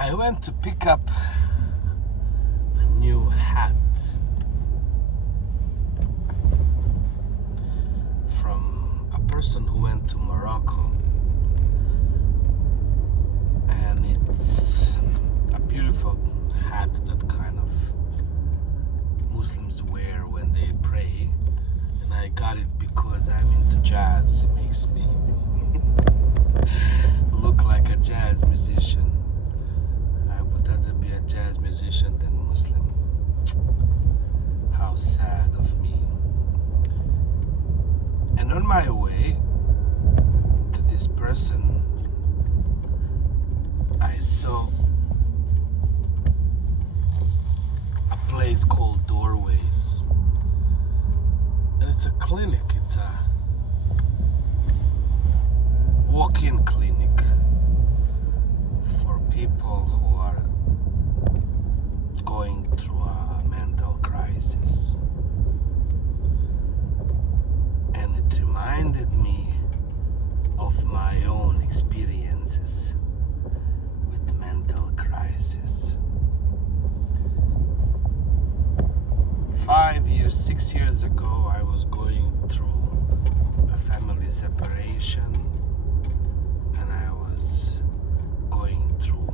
I went to pick up a new hat from a person who went to Morocco, and it's a beautiful hat that kind of Muslims wear when they pray, and I got it because I'm into jazz. It makes me look like a jazz musician. I would rather be a jazz musician than Muslim. How sad of me. And on my way to this person, I saw a place called Doorways. And it's a clinic, it's a walk-in clinic for people who are going through a mental crisis. And it reminded me of my own experiences with mental crisis. 6 years ago, I was going through a family separation, and I was going through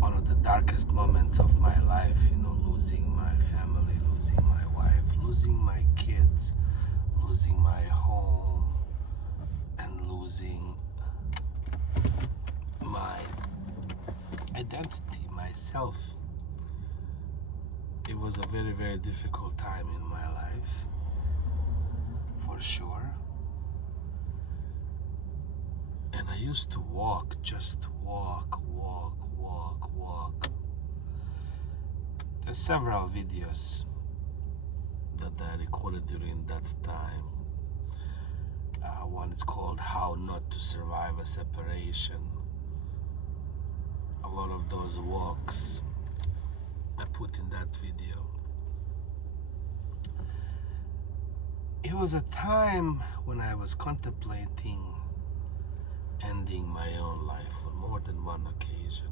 one of the darkest moments of my life, losing my family, losing my wife, losing my kids, losing my home, and losing my identity, myself. It was a very, very difficult time in my life, for sure. And I used to just walk. There's several videos that I recorded during that time. One is called How Not to Survive a Separation. A lot of those walks I put in that video. It was a time when I was contemplating ending my own life on more than one occasion.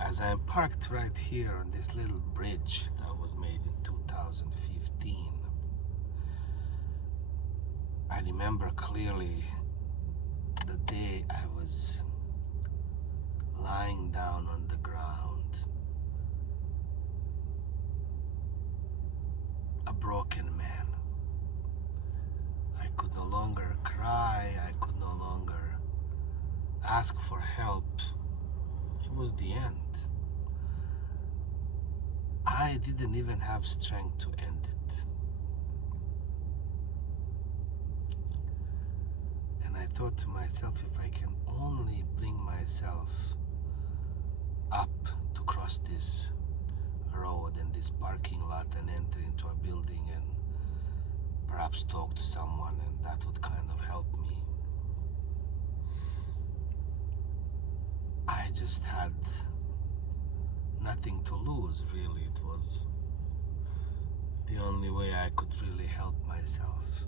As I am parked right here on this little bridge that was made in 2015, I remember clearly the day I was lying down on the ground, a broken man. I could no longer cry, I could no longer ask for help. It was the end. I didn't even have strength to end it. And I thought to myself, if I can only bring myself up to cross this road and this parking lot and enter into a building and perhaps talk to someone, and that would kind of help me. I just had nothing to lose, really. It was the only way I could really help myself.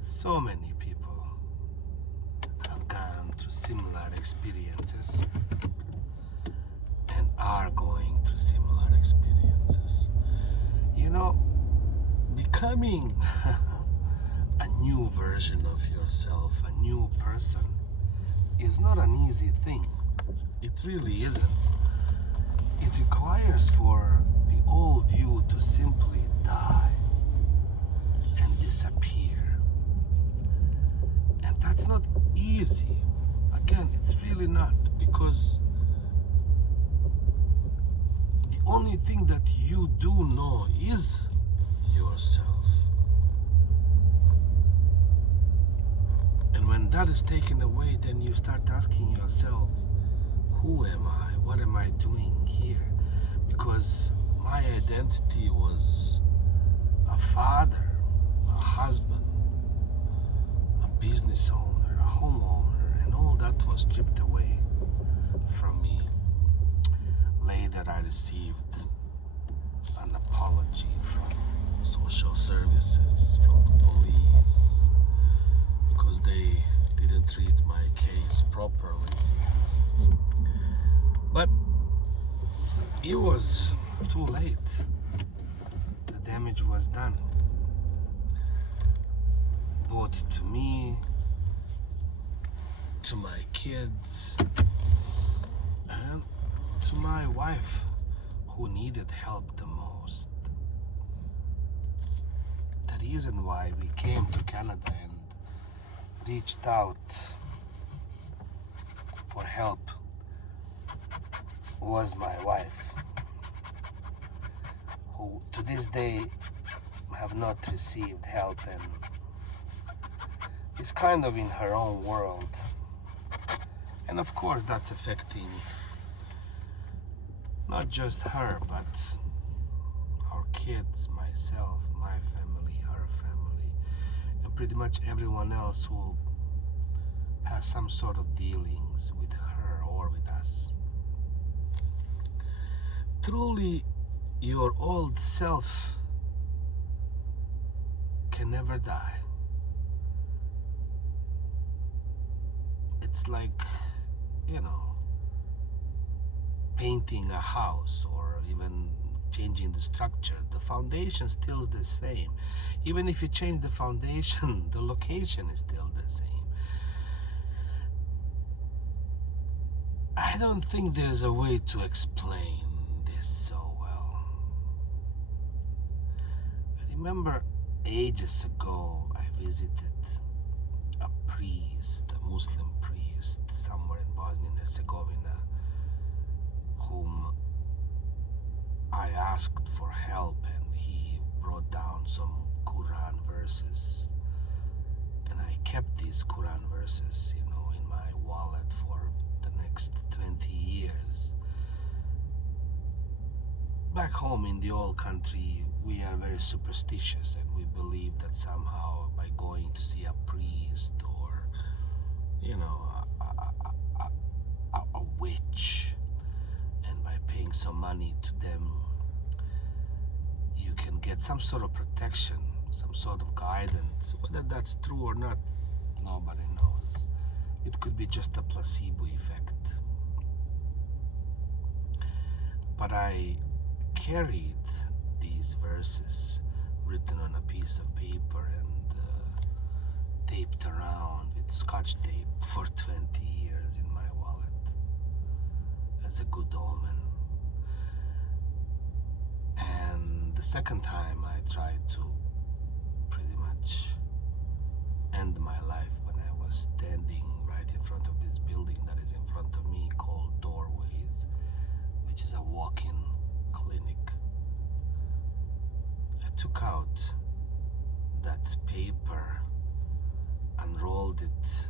So many people have gone through similar experiences and are going through similar experiences. Becoming a new version of yourself, a new person, is not an easy thing. It really isn't. It requires for the old you to simply die and disappear. And that's not easy. Again, it's really not, because the only thing that you do know is yourself. And when that is taken away, then you start asking yourself, who am I? What am I doing here? Because my identity was a father, a husband, a business owner, a homeowner, and all that was stripped away from me. Later I received an apology from social services, from the police, because they didn't treat my case properly. But it was too late. The damage was done, both to me, to my kids, and to my wife, who needed help the most. The reason why we came to Canada and reached out for help was my wife, who to this day have not received help and is kind of in her own world. And of course that's affecting not just her, but our kids, myself, my family, her family, and pretty much everyone else who has some sort of dealings with her or with us. Truly, your old self can never die. It's like, painting a house or even changing the structure. The foundation still is the same. Even if you change the foundation, the location is still the same. I don't think there's a way to explain this so well. I remember ages ago I visited a priest, a Muslim priest, somewhere in Bosnia and Herzegovina, whom I asked for help, and he wrote down some Quran verses, and I kept these Quran verses, in my wallet for the next 20 years. Back home in the old country, we are very superstitious, and we believe that somehow by going to see a priest or, a witch, and by paying some money to them, you can get some sort of protection, some sort of guidance. Whether that's true or not, nobody knows. It could be just a placebo effect. But I carried these verses written on a piece of paper and taped around with Scotch tape for 20 years in my wallet as a good omen. And the second time I tried to pretty much end my life when I was standing right in front of this building that is in front of me called Doorways, which is a walk-in clinic. I took out that paper, unrolled it,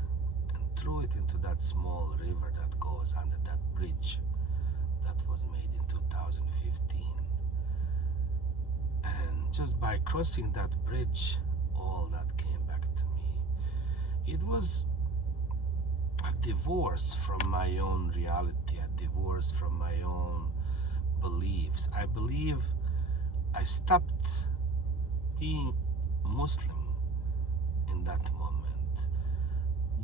and threw it into that small river that goes under that bridge that was made in 2015. And just by crossing that bridge, all that came back to me. It was a divorce from my own reality, a divorce from my own beliefs. I believe I stopped being Muslim in that moment.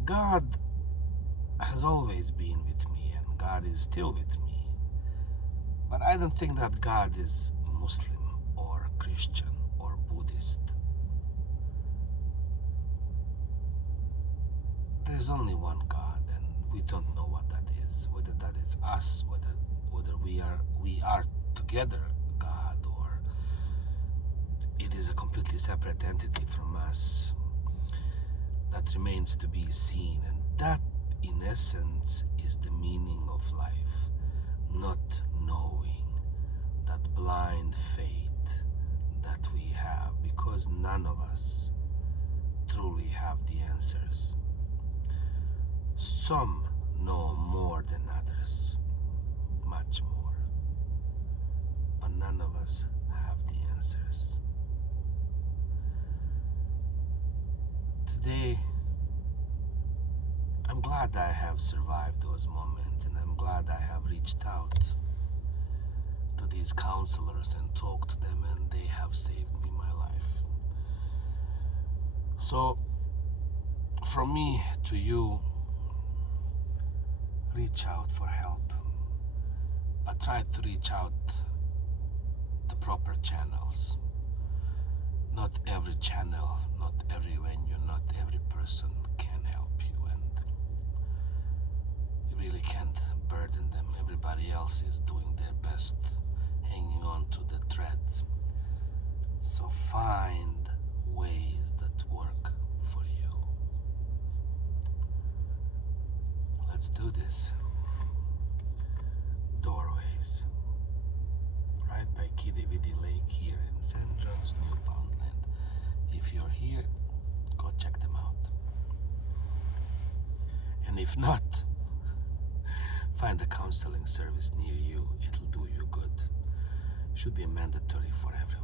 God has always been with me, and God is still with me. But I don't think that God is Muslim or Christian or Buddhist. There's only one God, and we don't know what that is. Whether that is us, whether we are together God, or it is a completely separate entity from us. That remains to be seen, and that in essence is the meaning of life. Not knowing, that blind faith that we have, because none of us truly have the answers. Some know more than others, much more, but none of us have the answers. Today, I'm glad I have survived those moments, and I'm glad I have reached out to these counselors and talked to them, and they have saved me my life. So from me to you, reach out for help, but try to reach out the proper channels. Not every channel, not every venue, not every person can help you, and you really can't burden them. Everybody else is doing their best, hanging on to the threads. So find ways that work for you. Let's do this. Doorways. Right by Kiddie Widdy Lake here in St. John's, Newfoundland. If you're here, go check them out. And if not, find a counseling service near you. It'll do you good. Should be mandatory for everyone.